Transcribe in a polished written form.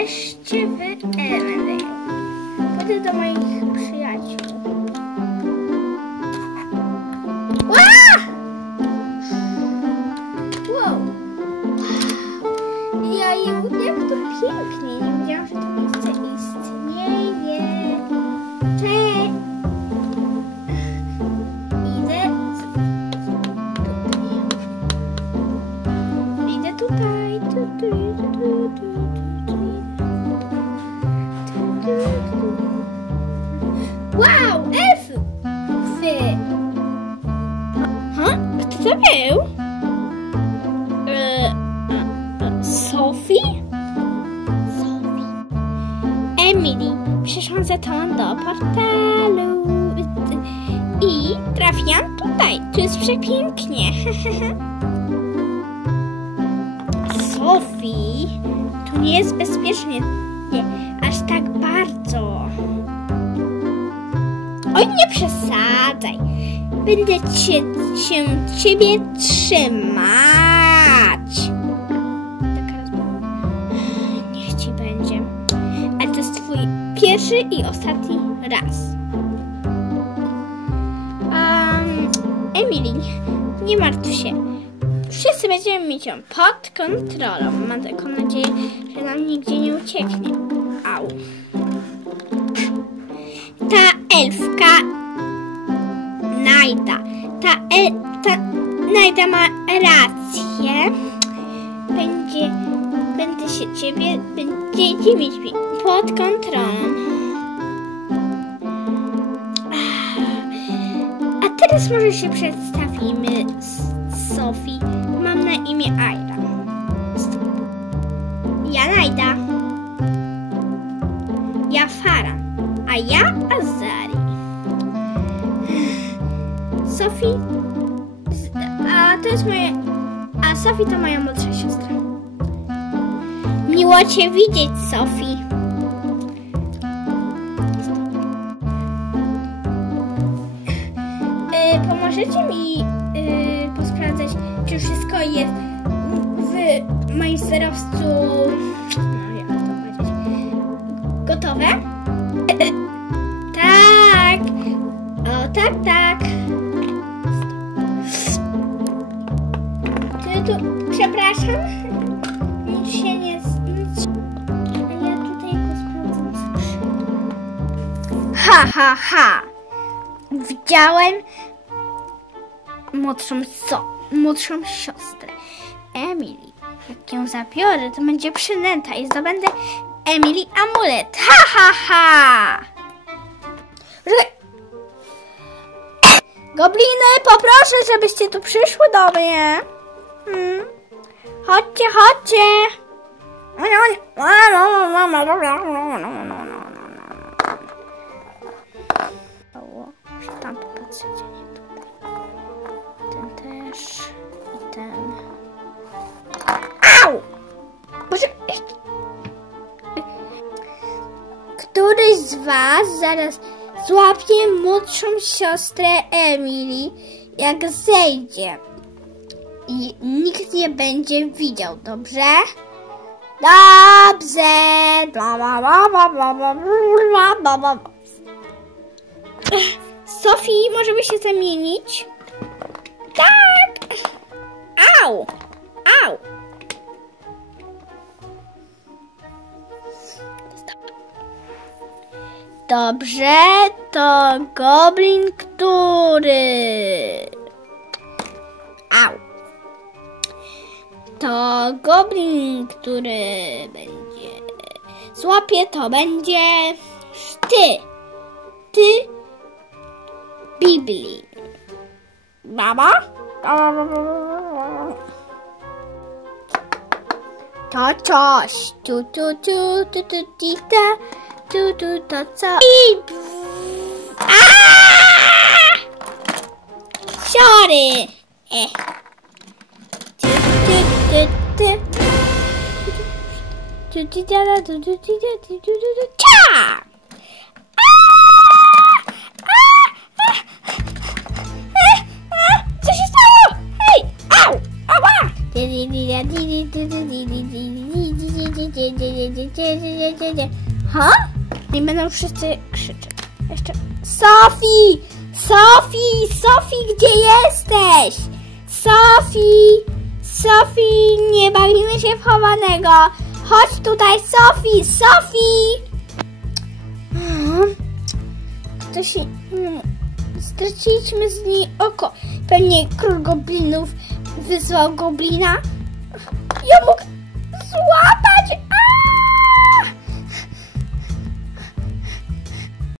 Jeszcze w Ellendale. Pójdę do moich przyjaciół. Wow! Jak to pięknie! Nie wiedziałam, że to miejsce istnieje. Cześć! Idę tutaj. Wow! Elfy! Kto to był? Sophie? Emily. Przyszłam za tą do portalu. I trafiłam tutaj. Tu jest przepięknie. Sophie, tu nie jest bezpiecznie. Nie, aż tak bardzo. Oj, nie przesadzaj. Będę ciebie trzymać. Niech ci będzie. Ale to jest twój pierwszy i ostatni raz. Emily, nie martw się. Wszyscy będziemy mieć ją pod kontrolą. Mam taką nadzieję, że nam nigdzie nie ucieknie. Au. Ta elfka Najda. Ta Najda ma rację. Będziecie mieć pod kontrolą. A teraz może się przedstawimy. Sophie. Mam na imię Aira. Ja Najda. Ja Farah. A ja Azari. Sophie. A to jest moja... A Sophie to moja młodsza siostra. Miło cię widzieć, Sophie. Pomożecie mi posprawdzać, czy wszystko jest w moim sterowcu, no jak to powiedzieć, gotowe? Tak! O, tak. Przepraszam. Nic się nie... A ja tutaj go sprawdzam. Ha. Widziałem młodszą siostrę Emily. Jak ją zabiorę, to będzie przynęta i zdobędę Emily amulet. Ha. Gobliny, poproszę, żebyście tu przyszły do mnie. Chodźcie. Muszę tam popatrzeć, a nie tutaj. Ten też i ten. Au! Boże! Któryś z was zaraz złapie młodszą siostrę Emily, jak zejdzie. I nikt nie będzie widział, dobrze? Dobrze! Sophie, możemy się zamienić? Tak! Au! Dobrze, to goblin, który będzie złapie, to będzie ty Biblii. Baba? To coś. Tu, to co? Sorry. Co się stało? Hej! Au! Ała! Ha? Nie będą wszyscy krzyczeć. Jeszcze. Sofii! Sofii! Sofii, gdzie jesteś? Sofii! Sofii, nie bawimy się w chowanego. Chodź tutaj, Sofii! Sofii! Ktoś... Straciliśmy z niej oko. Pewnie król goblinów wysłał goblina. Ja mógł złapać.